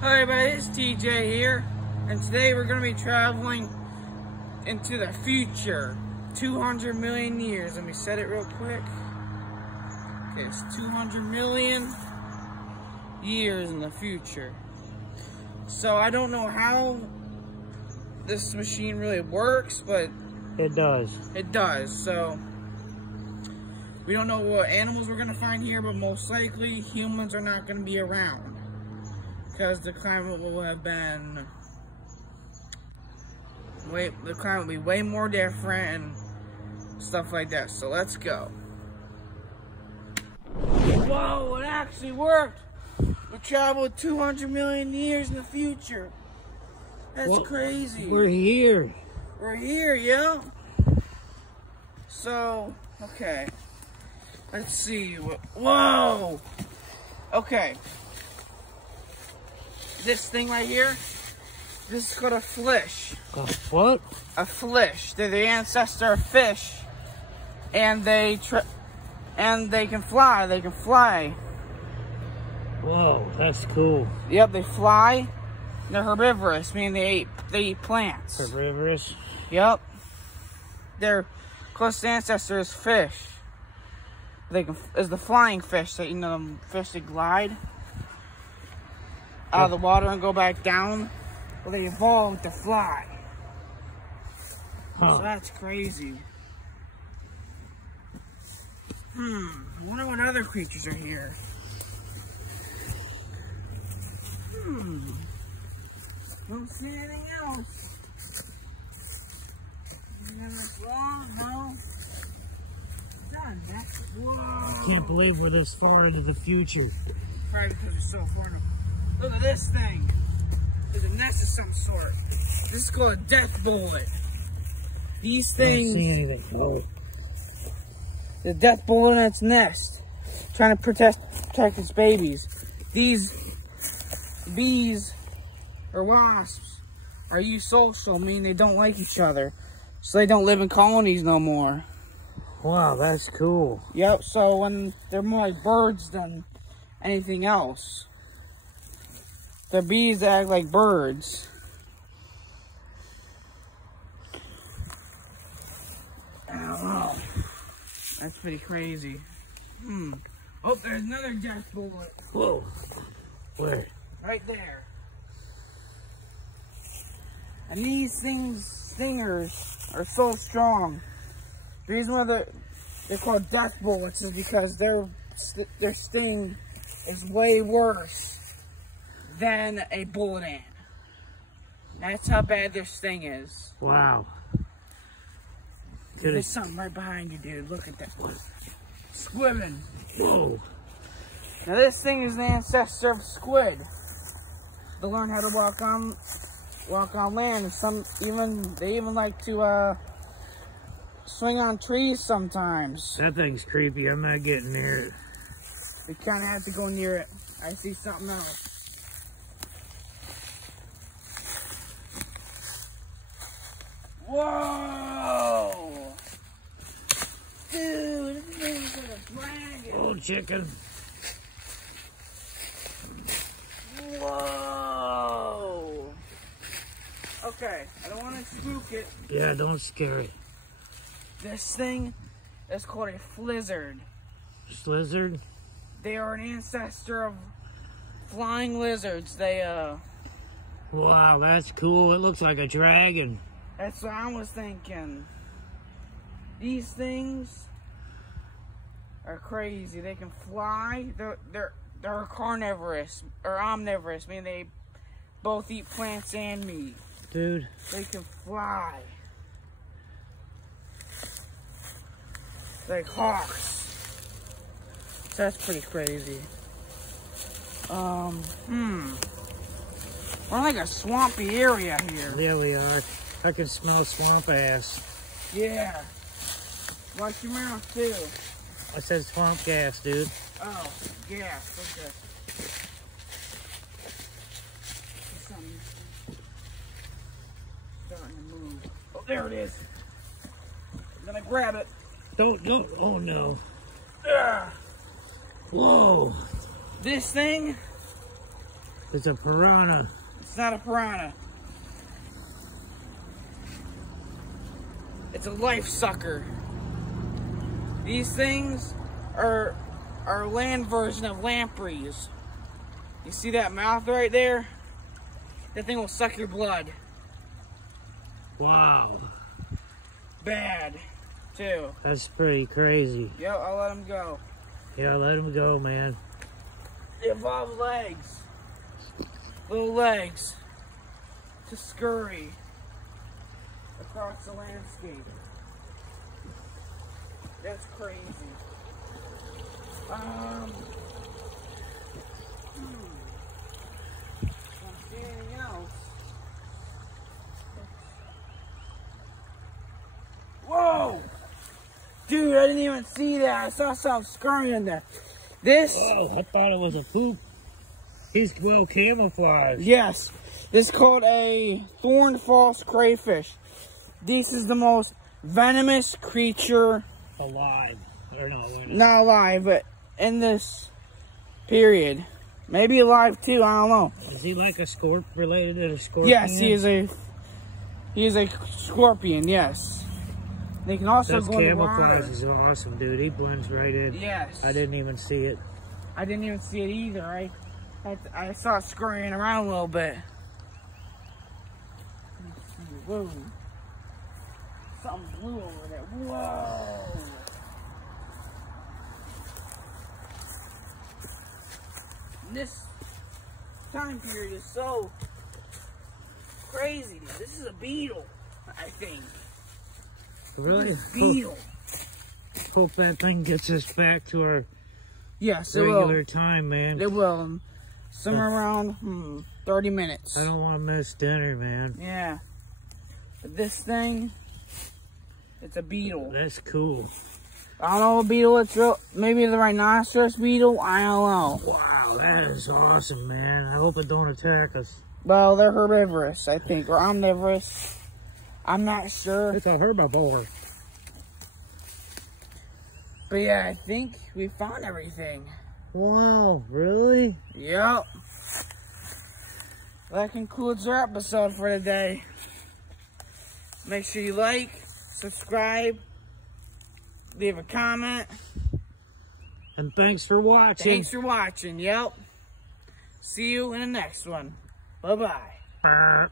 Hi everybody, it's TJ here, and today we're going to be traveling into the future, 200 million years. Let me set it real quick. Okay, it's 200 million years in the future. So I don't know how this machine really works, but it does. It does. So we don't know what animals we're going to find here, but most likely humans are not going to be around, because the climate will have been the climate will be way more different and stuff like that. So let's go. Whoa, it actually worked. We traveled 200 million years in the future. That's crazy. We're here. We're here, yeah. So, okay. Let's see. Whoa. Okay. This thing right here, this is called a flish. A what? A flish. They're the ancestor of fish, and they can fly. They can fly. Whoa, that's cool. Yep, they fly. They're herbivorous, meaning they eat plants. Herbivorous. Yep. Their closest ancestor is fish. Is the flying fish. That, you know, them fish that glide out of the water and go back down. Well, they evolved to fly. Huh. So that's crazy. I wonder what other creatures are here. Don't see anything else. No. Done. Whoa. I can't believe we're this far into the future. Probably because we're so far. Look at this thing. There's a nest of some sort. This is called a death bullet. These things. I don't see anything. Oh. The death bullet in its nest, trying to protect its babies. These bees or wasps are eusocial, meaning they don't like each other, so they don't live in colonies no more. Wow, that's cool. Yep. So when they're more like birds than anything else. The bees act like birds. I don't know. That's pretty crazy. Oh, there's another death bullet. Whoa. Where? Right there. And these stingers are so strong. The reason why they're called death bullets is because their sting is way worse than a bullet ant. That's how bad their sting is. Wow. There's something right behind you, dude. Look at that. Squibbing. Whoa. Now this thing is the ancestor of squid. They learn how to walk on land, and they even like to swing on trees sometimes. That thing's creepy. I'm not getting near it. We kind of have to go near it. I see something else. Whoa! Dude, this thing's like a dragon. Oh, chicken. Whoa! Okay, I don't want to spook it. Yeah, don't scare it. This thing is called a flizzard. Slizzard? They are an ancestor of flying lizards. Wow, that's cool. It looks like a dragon. That's what I was thinking. These things are crazy. They can fly. They're carnivorous or omnivorous, meaning they both eat plants and meat. Dude. They can fly. Like hawks. That's pretty crazy. We're in like a swampy area here. Yeah, we are. I can smell swamp ass. Yeah. Watch your mouth too. I said swamp gas, dude. Oh, gas. Okay. Something starting to move. Oh, there it is. I'm gonna grab it. Don't. Oh no. Ugh. Whoa. This thing It's a piranha. It's not a piranha. It's a life sucker. These things are land version of lampreys. You see that mouth right there? That thing will suck your blood. Wow. Bad, too. That's pretty crazy. Yep, I'll let him go. Yeah, let him go, man. They evolve legs. Little legs. To scurry across the landscape. That's crazy. Anything else? Whoa! Dude, I didn't even see that. I saw something scurrying in there. This? Whoa, I thought it was a poop. He's well camouflaged. Yes. This is called a thorn false crayfish. This is the most venomous creature Alive. I don't know. not alive, but in this period. Maybe alive too, I don't know. Is he like a related to a scorpion? Yes, he is a scorpion, yes. They can also That's go in the camouflage water. is awesome, dude. He blends right in. Yes. I didn't even see it. I didn't even see it either. I saw it scurrying around a little bit. Whoa. Something blue over there. Whoa. This time period is so crazy, dude. This is a beetle, I think. Really? Beetle. Hope that thing gets us back to our Yes, it regular will. time, man. It will. Somewhere around 30 minutes. I don't want to miss dinner, man. Yeah. But this thing, it's a beetle. That's cool. I don't know what beetle it's. Maybe the rhinoceros beetle. I don't know. Wow, that is awesome, man. I hope it don't attack us. Well, they're herbivorous, I think, or omnivorous. I'm not sure. It's a herbivore. But yeah, I think we found everything. Wow, really? Yep. That concludes our episode for today. Make sure you like, subscribe, leave a comment. And thanks for watching. Thanks for watching. Yep. See you in the next one. Bye-bye. Bye.